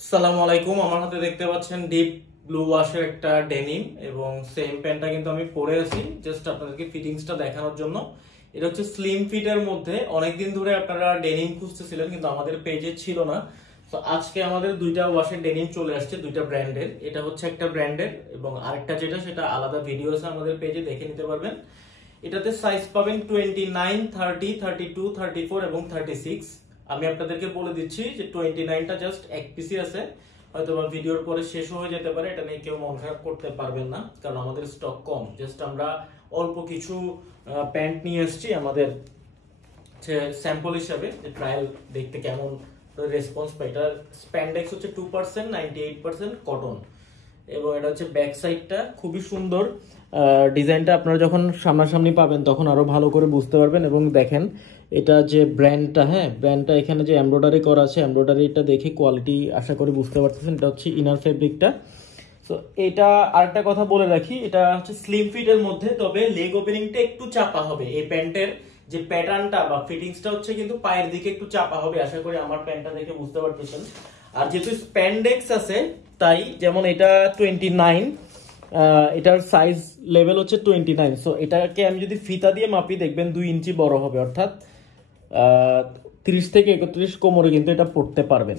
আসসালামু আলাইকুম। আমার হাতে দেখতে পাচ্ছেন ডিপ ব্লু ওয়াশের একটা ডেনিম এবং সেম প্যান্টটা কিন্তু আমি পরে আছি জাস্ট আপনাদেরকে ফিটিংসটা দেখানোর জন্য। এটা হচ্ছে স্লিম ফিটের মধ্যে। অনেকদিন ধরে আপনারা ডেনিম খুঁজতেছিলেন কিন্তু আমাদের পেজে ছিল না। তো আজকে আমাদের দুইটা ওয়াশের ডেনিম চলে আসছে, দুইটা ব্র্যান্ডের। এটা হচ্ছে একটা ব্র্যান্ডের এবং আরেকটা যেটা সেটা আলাদা ভিডিও আছে আমাদের পেজে, দেখে নিতে পারবেন। এটাতে সাইজ পাবেন 29, 30, 32, 34 এবং 36। আমি আপনাদেরকে বলে দিচ্ছি যে 29টা জাস্ট এক পিসই আছে, হয়তো বা ভিডিওর পরে শেষ হয়ে যেতে পারে, এটা নিয়ে কেউ মন খারাপ করতে পারবেন না, কারণ আমাদের স্টক কম। জাস্ট আমরা অল্প কিছু প্যান্ট নিয়ে এসেছি আমাদের স্যাম্পল হিসাবে, যে ট্রায়াল দেখতে কেমন রেসপন্স পাই। এটা স্প্যান্ডেক্স হচ্ছে 2%, 98% কটন এবং এটা হচ্ছে ব্যাক সাইডটা খুবই সুন্দর। ডিজাইনটা আপনারা যখন সামনাসামনি পাবেন তখন আরো ভালো করে বুঝতে পারবেন। এবং দেখেন এটা যে ব্র্যান্ডটা, হ্যাঁ ব্র্যান্ডটা এখানে যে এমব্রয়ডারি করা আছে, এমব্রয়ডারিটা দেখে কোয়ালিটি আশা করি বুঝতে পারতেছেন। এটা হচ্ছে ইনার ফেব্রিকটা। তো এটা আরেকটা কথা বলে রাখি, এটা হচ্ছে স্লিম ফিটের মধ্যে, তবে লেগ ওপেনিংটা একটু চাপা হবে। এই প্যান্টের যে প্যাটার্নটা বা ফিটিংসটা হচ্ছে কিন্তু পায়ের দিকে একটু চাপা হবে, আশা করি আমার প্যান্টটা দেখে বুঝতে পারতেছেন। আর যেহেতু স্প্যান্ডেক্স আছে তাই, যেমন এটা 29, এটার সাইজ লেভেল হচ্ছে 29। সো এটাকে আমি যদি ফিতা দিয়ে মাপি দেখবেন 2 ইঞ্চি বড় হবে, অর্থাৎ 30 থেকে 31 কোমরে কিন্তু এটা পড়তে পারবেন।